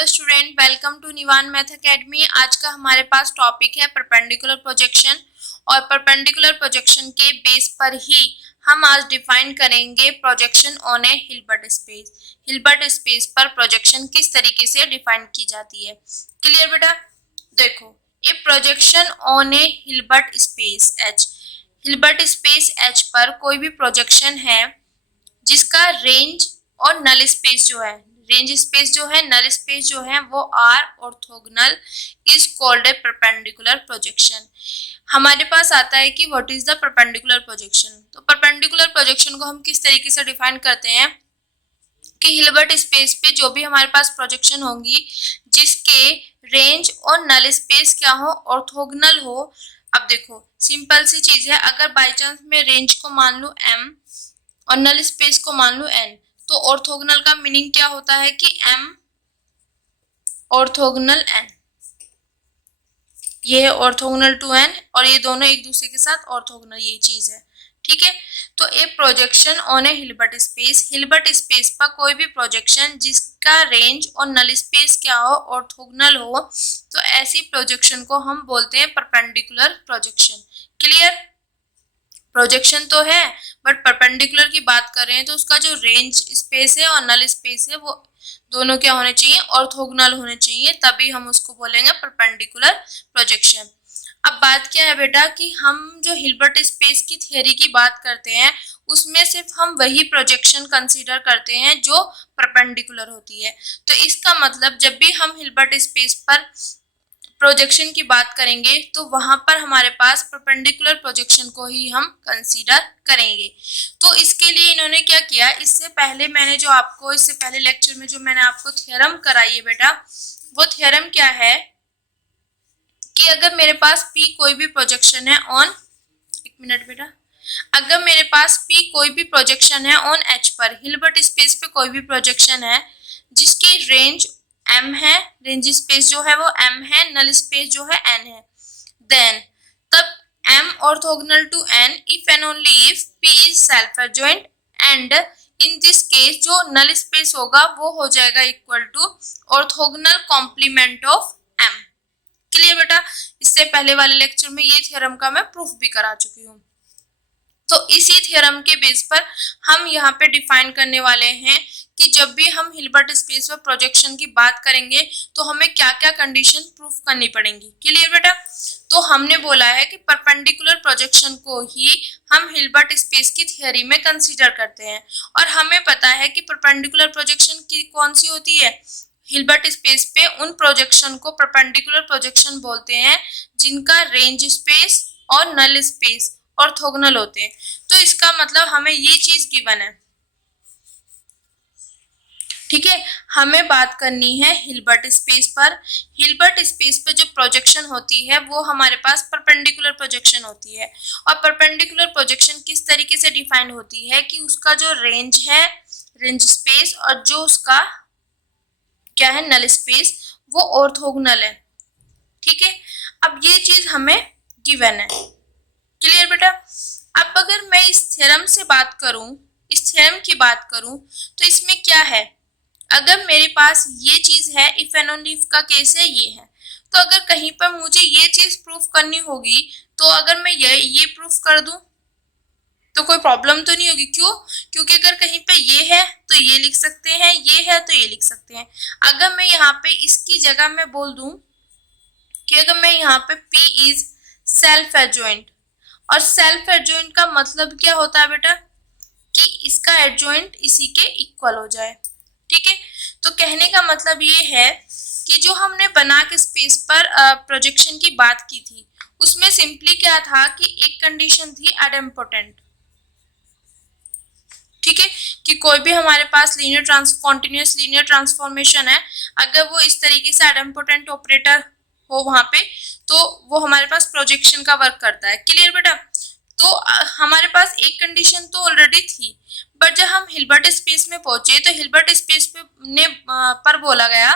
Hello student, welcome to Nivan math academy. आज का हमारे पास टॉपिक है परपेंडिकुलर प्रोजेक्शन और परपेंडिकुलर प्रोजेक्शन के बेस पर ही हम आज डिफाइन करेंगे projection on a Hilbert space. Hilbert space पर प्रोजेक्शन किस तरीके से डिफाइन की जाती है। क्लियर बेटा? देखो, a projection on a Hilbert space H, Hilbert space H पर कोई भी प्रोजेक्शन है जिसका रेंज और नल स्पेस जो है, रेंज स्पेस जो है, नल स्पेस जो है वो are orthogonal is called a perpendicular projection. हमारे पास आता है कि what is the perpendicular projection. तो परपेंडिकुलर प्रोजेक्शन को हम किस तरीके से डिफाइन करते हैं कि हिल्बर्ट स्पेस पे जो भी हमारे पास प्रोजेक्शन होंगी जिसके रेंज और नल स्पेस क्या हो, ऑर्थोगोनल हो। अब देखो, सिंपल सी चीज है, अगर बाई चांस मैं रेंज को मान लूं m और नल स्पेस को मान लूं n, तो ऑर्थोगोनल का मीनिंग क्या होता है कि m ऑर्थोगोनल n, ये है ऑर्थोगोनल टू n और ये दोनों एक दूसरे के साथ ऑर्थोगोनल, ये चीज है। ठीक है, तो a projection on a Hilbert space, Hilbert space पर कोई भी प्रोजेक्शन जिसका रेंज और नल स्पेस क्या हो, ऑर्थोगोनल हो, तो ऐसी प्रोजेक्शन को हम बोलते हैं परपेंडिकुलर प्रोजेक्शन। क्लियर? प्रोजेक्शन तो है बट परपेंडिकुलर की बात कर रहे हैं तो उसका जो रेंज स्पेस है और नल स्पेस है वो दोनों क्या होने चाहिए, ऑर्थोगोनल होने चाहिए, तभी हम उसको बोलेंगे परपेंडिकुलर प्रोजेक्शन। अब बात क्या है बेटा कि हम जो हिल्बर्ट स्पेस की थ्योरी की बात करते हैं उसमें सिर्फ हम वही प्रोजेक्शन कंसीडर करते हैं जो परपेंडिकुलर होती है। तो इसका मतलब जब भी हम हिल्बर्ट स्पेस पर प्रोजेक्शन की बात करेंगे तो वहां पर हमारे पास परपेंडिकुलर प्रोजेक्शन को ही हम कंसीडर करेंगे। तो इसके लिए इन्होंने क्या किया, इससे पहले मैंने जो आपको इससे पहले लेक्चर में जो मैंने आपको थ्योरम कराई है बेटा, वो थ्योरम क्या है कि अगर मेरे पास P कोई भी प्रोजेक्शन है ऑन, एक मिनट बेटा, अगर मेरे पास P कोई भी प्रोजेक्शन है ऑन H पर, हिल्बर्ट स्पेस पे कोई भी प्रोजेक्शन है जिसकी रेंज m है, रेंज स्पेस जो है वो m है, नल स्पेस जो है n है, देन तब m orthogonal to n if and only if p is self adjoint and in this case जो नल स्पेस होगा वो हो जाएगा equal to orthogonal complement of m। Clear बेटा? इससे पहले वाले लेक्चर में ये थ्योरम का मैं प्रूफ भी करा चुकी हूँ। तो इसी थ्योरम के बेस पर हम यहाँ पे डिफाइन करने वाले हैं कि जब भी हम हिल्बर्ट स्पेस पर प्रोजेक्शन की बात करेंगे तो हमें क्या क्या कंडीशन प्रूफ करनी पड़ेंगी। क्लियर बेटा? तो हमने बोला है कि परपेंडिकुलर प्रोजेक्शन को ही हम हिल्बर्ट स्पेस की थ्योरी में कंसीडर करते हैं और हमें पता है कि परपेंडिकुलर प्रोजेक्शन की कौन सी होती है, हिल्बर्ट स्पेस पे उन प्रोजेक्शन को परपेंडिकुलर प्रोजेक्शन बोलते हैं जिनका रेंज स्पेस और नल स्पेस ऑर्थोगोनल होते हैं। तो इसका मतलब हमें ये चीज गिवन है। ठीक है, हमें बात करनी है हिल्बर्ट स्पेस पर। हिल्बर्ट स्पेस पर जो प्रोजेक्शन होती है वो हमारे पास परपेंडिकुलर प्रोजेक्शन होती है और परपेंडिकुलर प्रोजेक्शन किस तरीके से डिफाइन होती है कि उसका जो रेंज है, रेंज स्पेस, और जो उसका क्या है, नल स्पेस, वो ऑर्थोगोनल है। ठीक है, अब ये चीज हमें गिवन है। क्लियर बेटा? अब अगर मैं इस थ्योरम से बात करूं, इस थ्योरम की बात करूं तो इसमें क्या है, अगर मेरे पास ये चीज है, इफ एंड ओनली इफ का केस है, ये है, तो अगर कहीं पर मुझे ये चीज प्रूफ करनी होगी तो अगर मैं ये प्रूफ कर दूं तो कोई प्रॉब्लम तो नहीं होगी। क्यों? क्योंकि अगर कहीं पे ये है तो ये लिख सकते हैं, ये है तो ये लिख सकते हैं। अगर मैं यहाँ पे इसकी जगह में बोल दूं कि अगर मैं यहाँ पे P इज सेल्फ एडजॉइंट, और सेल्फ एडजॉइंट का मतलब क्या होता है बेटा कि इसका एडजॉइंट इसी के इक्वल हो जाए। ठीक है, तो कहने का मतलब ये है कि जो हमने बना के स्पेस पर प्रोजेक्शन की बात की थी उसमें सिंपली क्या था कि एक कंडीशन थी एडम्पोटेंट। ठीक है, कि कोई भी हमारे पास कॉन्टिन्यूअस लीनियर ट्रांसफॉर्मेशन है, अगर वो इस तरीके से एडम्पोटेंट ऑपरेटर हो वहां पे तो वो हमारे पास प्रोजेक्शन का वर्क करता है। क्लियर बेटा? तो हमारे पास एक कंडीशन तो ऑलरेडी थी, बट जब हम हिल्बर्ट स्पेस में पहुंचे तो हिल्बर्ट स्पेस पर बोला गया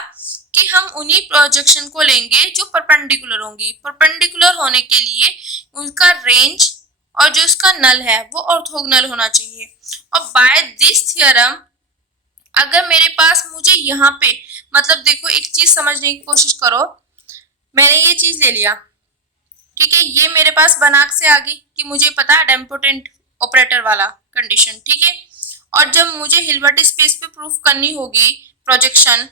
कि हम उन्हीं प्रोजेक्शन को लेंगे जो परपेंडिकुलर होंगी। परपेंडिकुलर होने के लिए उनका रेंज और जो उसका नल है वो ऑर्थोगोनल होना चाहिए। और बाय दिस थ्योरम अगर मेरे पास मुझे यहाँ पे मतलब देखो एक चीज समझने की कोशिश करो, मैंने ये चीज ले लिया, ठीक है, ये मेरे पास बनाक से आ गई कि मुझे पता है आइडेम्पोटेंट ऑपरेटर वाला कंडीशन, ठीक है। और जब मुझे हिल्बर्ट स्पेस पे प्रूफ करनी होगी, प्रोजेक्शन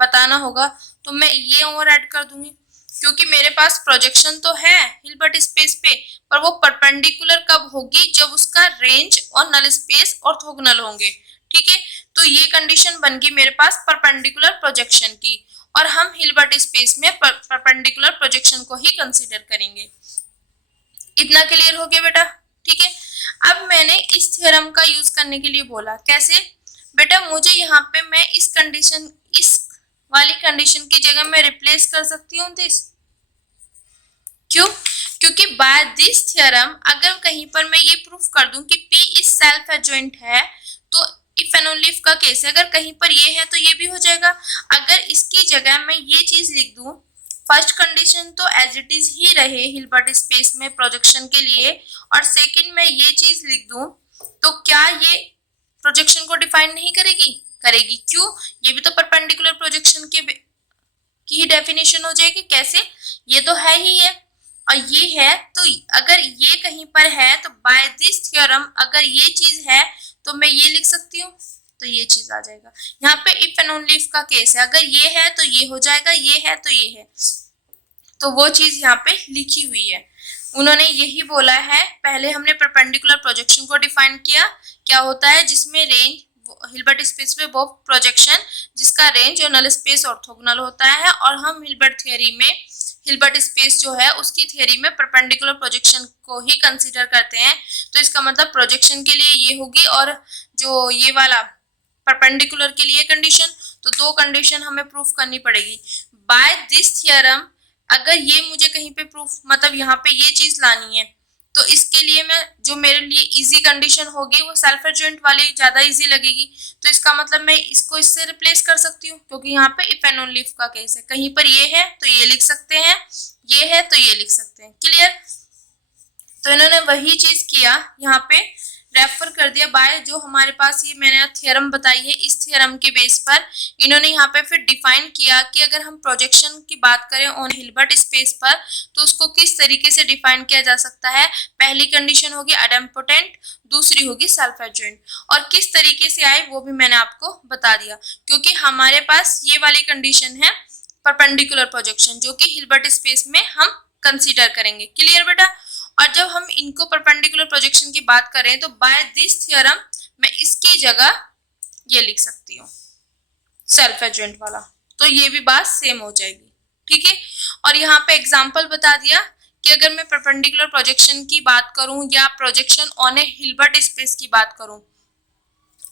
बताना होगा, तो मैं ये और ऐड कर दूंगी, क्योंकि मेरे पास प्रोजेक्शन तो है हिल्बर्ट स्पेस पे, पर वो परपेंडिकुलर कब होगी, जब उसका रेंज और नल स्पेस ऑर्थोगोनल होंगे, ठीक है। तो ये कंडीशन बन गई मेरे पास परपेंडिकुलर प्रोजेक्शन की, और हम हिल्बर्ट स्पेस में परपेंडिकुलर प्रोजेक्शन को ही कंसीडर करेंगे। इतना क्लियर हो गया बेटा, ठीक है। अब मैंने इस थ्योरम का यूज करने के लिए बोला, कैसे बेटा, मुझे यहाँ पे मैं इस वाली कंडीशन की जगह मैं रिप्लेस कर सकती हूँ दिस, क्यों, क्योंकि बाय दिस थ्योरम अगर कहीं पर मैं ये प्रूफ कर दूं कि P इज सेल्फ एडजॉइंट है, तो इफ एंड ओनली इफ का केस है, अगर कहीं पर ये है तो ये भी हो जाएगा। अगर इसकी जगह मैं ये चीज लिख दूं, फर्स्ट कंडीशन तो एज इट इज ही रहे हिल्बर्ट स्पेस में प्रोजेक्शन के लिए, और सेकंड में ये चीज लिख दूं, तो क्या ये प्रोजेक्शन को डिफाइन नहीं करेगी? करेगी। क्यों? ये भी तो परपेंडिकुलर प्रोजेक्शन की ही डेफिनेशन हो जाएगी। कैसे? ये तो है ही है और ये है, तो अगर ये कहीं पर है तो बाय दिस थ्योरम अगर ये चीज है तो मैं ये लिख सकती हूँ, तो ये चीज आ जाएगा। यहाँ पे इफ एंड ओनली इफ का केस है, अगर ये है तो ये हो जाएगा, ये है तो ये है, तो वो चीज यहाँ पे लिखी हुई है। उन्होंने यही बोला है, पहले हमने परपेंडिकुलर प्रोजेक्शन को डिफाइन किया, क्या होता है जिसमें रेंज हिल्बर्ट स्पेस में वो प्रोजेक्शन जिसका रेंज और नल स्पेस ऑर्थोगोनल होता है, और हम हिल्बर्ट थ्योरी में हिल्बर्ट स्पेस जो है उसकी थ्योरी में परपेंडिकुलर प्रोजेक्शन को ही कंसीडर करते हैं। तो इसका मतलब प्रोजेक्शन के लिए ये होगी, और जो ये वाला परपेंडिकुलर के लिए कंडीशन, तो दो कंडीशन हमें प्रूफ करनी पड़ेगी बाय दिस थ्योरम। अगर ये मुझे कहीं पे प्रूफ, मतलब यहाँ पे ये चीज लानी है, तो इसके लिए मैं जो मेरे लिए इजी कंडीशन होगी वो सेल्फ एडजॉइंट वाली ज्यादा इजी लगेगी, तो इसका मतलब मैं इसको इससे रिप्लेस कर सकती हूँ, क्योंकि यहाँ पे इफ एंड ओनली इफ का केस है। कहीं पर ये है तो ये लिख सकते हैं, ये है तो ये लिख सकते हैं। क्लियर? तो इन्होंने वही चीज किया, यहाँ पे रेफर कर दिया बाय जो हमारे पास ये मैंने थ्योरम बताई है, इस थ्योरम के बेस पर इन्होंने यहाँ पे फिर डिफाइन किया कि अगर हम प्रोजेक्शन की बात करें ऑन हिल्बर्ट स्पेस पर तो उसको किस तरीके से डिफाइन किया जा सकता है। पहली कंडीशन होगी आइडेम्पोटेंट, दूसरी होगी सेल्फ एडजॉइंट, और किस तरीके से आए वो भी मैंने आपको बता दिया, क्योंकि हमारे पास ये वाली कंडीशन है परपेंडिकुलर प्रोजेक्शन जो कि हिल्बर्ट स्पेस में हम कंसीडर करेंगे। क्लियर बेटा? और जब हम इनको परपेंडिकुलर प्रोजेक्शन की बात करें तो बाय दिस थ्योरम मैं इसकी जगह ये लिख सकती हूँ सेल्फ एडजॉइंट वाला, तो ये भी बात सेम हो जाएगी। ठीक है? और यहाँ पे एग्जांपल बता दिया कि अगर मैं परपेंडिकुलर प्रोजेक्शन की बात करूं या projection on a Hilbert space की बात करूं,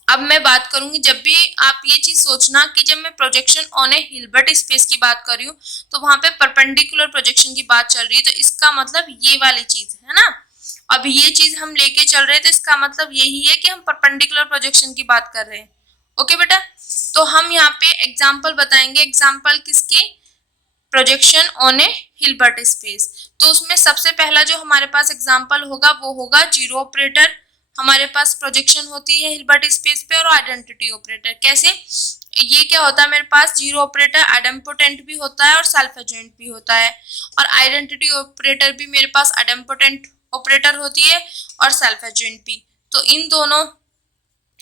अब मैं बात करूंगी, जब भी आप ये चीज सोचना कि जब मैं projection on a Hilbert space की बात कर रही हूँ तो वहां पे परपेंडिकुलर प्रोजेक्शन की बात चल रही है, तो इसका मतलब ये वाली चीज है ना। अब ये चीज हम लेके चल रहे हैं तो इसका मतलब यही है कि हम परपेंडिकुलर प्रोजेक्शन की बात कर रहे हैं। ओके बेटा? तो हम यहाँ पे एग्जाम्पल बताएंगे, एग्जाम्पल किसके? Projection on a Hilbert space. तो उसमें सबसे पहला जो हमारे पास एग्जाम्पल होगा वो होगा जीरो ऑपरेटर। हमारे पास प्रोजेक्शन होती है हिल्बर्ट स्पेस पे, और आइडेंटिटी ऑपरेटर। कैसे? ये क्या होता है मेरे पास? जीरो ऑपरेटर आइडेम्पोटेंट भी होता है और सेल्फ एडजॉइंट भी होता है, और आइडेंटिटी ऑपरेटर भी मेरे पास आइडेम्पोटेंट ऑपरेटर होती है और सेल्फ एडजॉइंट भी। तो इन दोनों,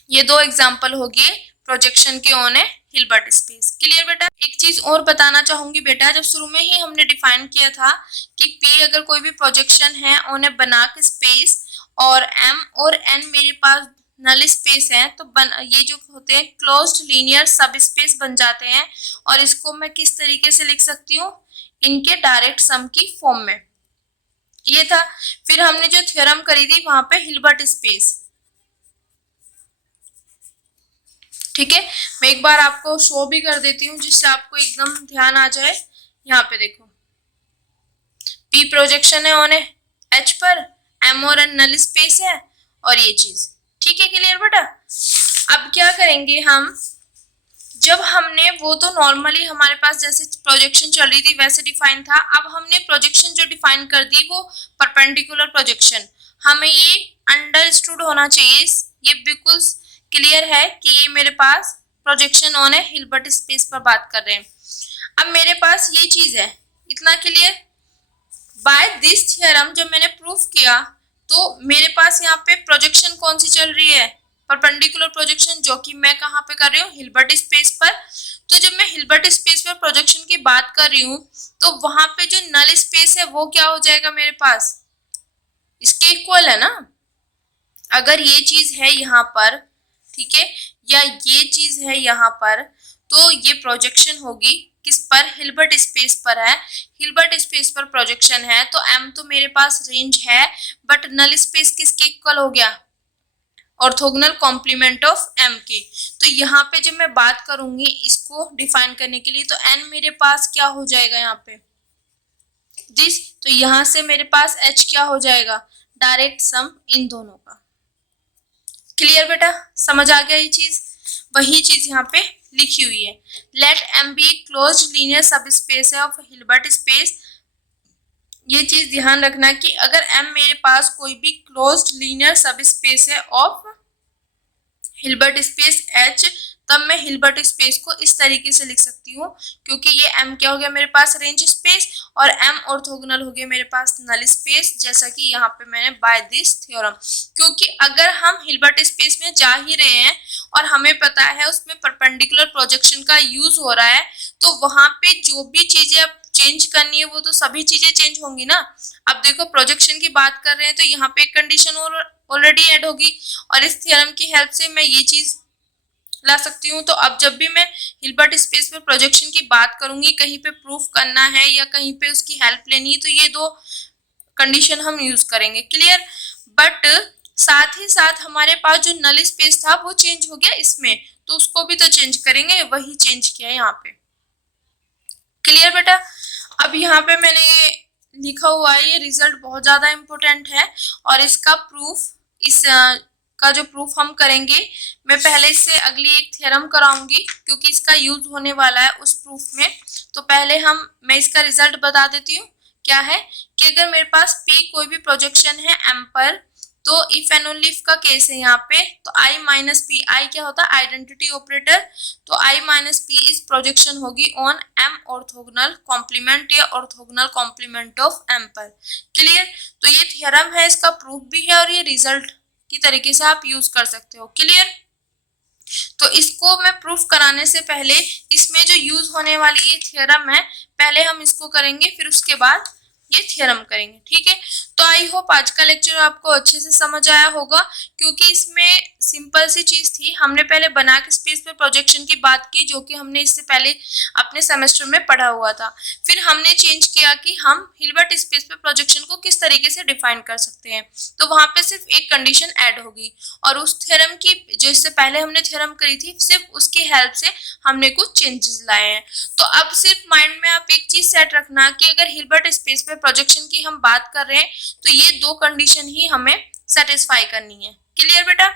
ये दो एग्जाम्पल हो गए प्रोजेक्शन के on a Hilbert space. Clear बेटा? एक चीज और बताना चाहूंगी बेटा, जब शुरू में ही हमने डिफाइन किया था कि P अगर कोई भी प्रोजेक्शन है ऑन ए बनाक स्पेस और M और N मेरे पास नल स्पेस है, तो ये जो होते हैं क्लोज्ड लीनियर सब स्पेस बन जाते हैं, और इसको मैं किस तरीके से लिख सकती हूँ? इनके डायरेक्ट सम की फॉर्म में। ये था। फिर हमने जो थ्योरम करी थी वहां पे हिल्बर्ट स्पेस, ठीक है, मैं एक बार आपको शो भी कर देती हूँ जिससे आपको एकदम ध्यान आ जाए। यहाँ पे देखो, P प्रोजेक्शन है ऑन H पर, M और N नल स्पेस है, और ये चीज। ठीक है? क्लियर बेटा? अब क्या करेंगे हम, जब हमने वो तो नॉर्मली हमारे पास जैसे प्रोजेक्शन चल रही थी वैसे डिफाइन था, अब हमने प्रोजेक्शन जो डिफाइन कर दी वो परपेंडिकुलर प्रोजेक्शन। हमें ये अंडरस्टूड होना चाहिए, ये बिल्कुल क्लियर है कि ये मेरे पास projection on a Hilbert space पर बात कर रहे हैं। अब मेरे पास ये चीज है, इतना क्लियर। बाय दिस थ्योरम जब मैंने प्रूफ किया तो मेरे पास यहाँ पे प्रोजेक्शन कौन सी चल रही है, परपेंडिकुलर प्रोजेक्शन, जो कि मैं कहाँ पे कर रही हूँ, हिल्बर्ट स्पेस पर। तो जब मैं हिल्बर्ट स्पेस पर प्रोजेक्शन की बात कर रही हूँ तो वहां पे जो नल स्पेस है वो क्या हो जाएगा मेरे पास, इसके इक्वल है ना। अगर ये चीज है यहाँ पर, ठीक है, या ये चीज है यहाँ पर, तो ये प्रोजेक्शन होगी किस पर, हिल्बर्ट स्पेस पर है। हिल्बर्ट स्पेस पर प्रोजेक्शन है तो m तो मेरे पास रेंज है, बट नल स्पेस किसके इक्वल हो गया, ऑर्थोगोनल कॉम्प्लीमेंट ऑफ m के। तो यहाँ पे जब मैं बात करूंगी इसको डिफाइन करने के लिए, तो n मेरे पास क्या हो जाएगा यहाँ पे, दिस। तो यहाँ से मेरे पास h क्या हो जाएगा, डायरेक्ट सम इन दोनों का। क्लियर बेटा, समझ आ गया ये चीज। वही चीज यहाँ पे लिखी हुई है। Let m be closed linear subspace है ऑफ हिल्बर्ट स्पेस। ये चीज ध्यान रखना कि अगर m मेरे पास कोई भी क्लोज्ड लीनियर सब स्पेस है ऑफ हिल्बर्ट स्पेस h, तब मैं हिल्बर्ट स्पेस को इस तरीके से लिख सकती हूँ, क्योंकि ये m क्या हो गया मेरे पास, रेंज स्पेस, और m ऑर्थोगोनल हो गया मेरे पास नल स्पेस, जैसा कि यहाँ पे मैंने बाय दिस थ्योरम। क्योंकि अगर हम हिल्बर्ट स्पेस में जा ही रहे हैं और हमें पता है उसमें परपेंडिकुलर प्रोजेक्शन का यूज हो रहा है, तो वहां पे जो भी चीजें अब चेंज करनी है वो तो सभी चीजें चेंज होंगी ना। अब देखो प्रोजेक्शन की बात कर रहे हैं तो यहाँ पे एक कंडीशन और ऑलरेडी ऐड होगी, और इस थ्योरम की हेल्प से मैं ये चीज ला सकती हूँ। तो अब जब भी मैं हिल्बर्ट स्पेस पे प्रोजेक्शन की बात करूंगी, कहीं पे प्रूफ करना है या कहीं पे उसकी हेल्प लेनी है, तो ये दो कंडीशन हम यूज करेंगे। क्लियर। बट साथ ही साथ हमारे पास जो नल स्पेस था वो चेंज हो गया इसमें, तो उसको भी तो चेंज करेंगे, वही चेंज किया है यहाँ पे। क्लियर बेटा। अब यहाँ पे मैंने लिखा हुआ है, ये रिजल्ट बहुत ज्यादा इम्पोर्टेंट है, और इसका प्रूफ, इस का जो प्रूफ हम करेंगे, मैं पहले इससे अगली एक थ्योरम कराऊंगी क्योंकि इसका यूज होने वाला है उस प्रूफ में। तो पहले मैं इसका रिजल्ट बता देती हूँ। क्या है कि अगर मेरे पास P कोई भी प्रोजेक्शन है M पर, तो इफ एंड ओनली इफ का केस है यहाँ पे, तो I माइनस पी, I क्या होता है, आइडेंटिटी ऑपरेटर, तो I माइनस पी इस प्रोजेक्शन होगी ऑन M ऑर्थोगोनल कॉम्प्लीमेंट या ऑर्थोगोनल कॉम्प्लीमेंट ऑफ M पर। क्लियर। तो ये थ्योरम है, इसका प्रूफ भी है, और ये रिजल्ट की तरीके से आप यूज कर सकते हो। क्लियर। तो इसको मैं प्रूफ कराने से पहले इसमें जो यूज होने वाली ये थ्योरम है, पहले हम इसको करेंगे, फिर उसके बाद ये थ्योरम करेंगे। ठीक है। तो आई होप आज का लेक्चर आपको अच्छे से समझ आया होगा, क्योंकि इसमें सिंपल सी चीज थी। हमने पहले बना के स्पेस पे प्रोजेक्शन की बात की, जो कि हमने इससे पहले अपने सेमेस्टर में पढ़ा हुआ था। फिर हमने चेंज किया कि हम हिल्बर्ट स्पेस पे प्रोजेक्शन को किस तरीके से डिफाइन कर सकते हैं, तो वहां पे सिर्फ एक कंडीशन ऐड होगी, और उस थ्योरम की जो इससे पहले हमने थ्योरम करी थी, सिर्फ उसकी हेल्प से हमने कुछ चेंजेस लाए हैं। तो अब सिर्फ माइंड में आप एक चीज सेट रखना कि अगर हिल्बर्ट स्पेस पे प्रोजेक्शन की हम बात कर रहे हैं तो ये दो कंडीशन ही हमें सेटिस्फाई करनी है। क्लियर बेटा।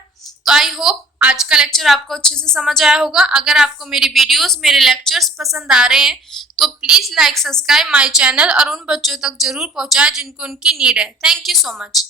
तो आई होप आज का लेक्चर आपको अच्छे से समझ आया होगा। अगर आपको मेरी वीडियोस, मेरे लेक्चर्स पसंद आ रहे हैं तो please like, subscribe my channel, और उन बच्चों तक जरूर पहुंचाएं जिनको उनकी नीड है। Thank you so much.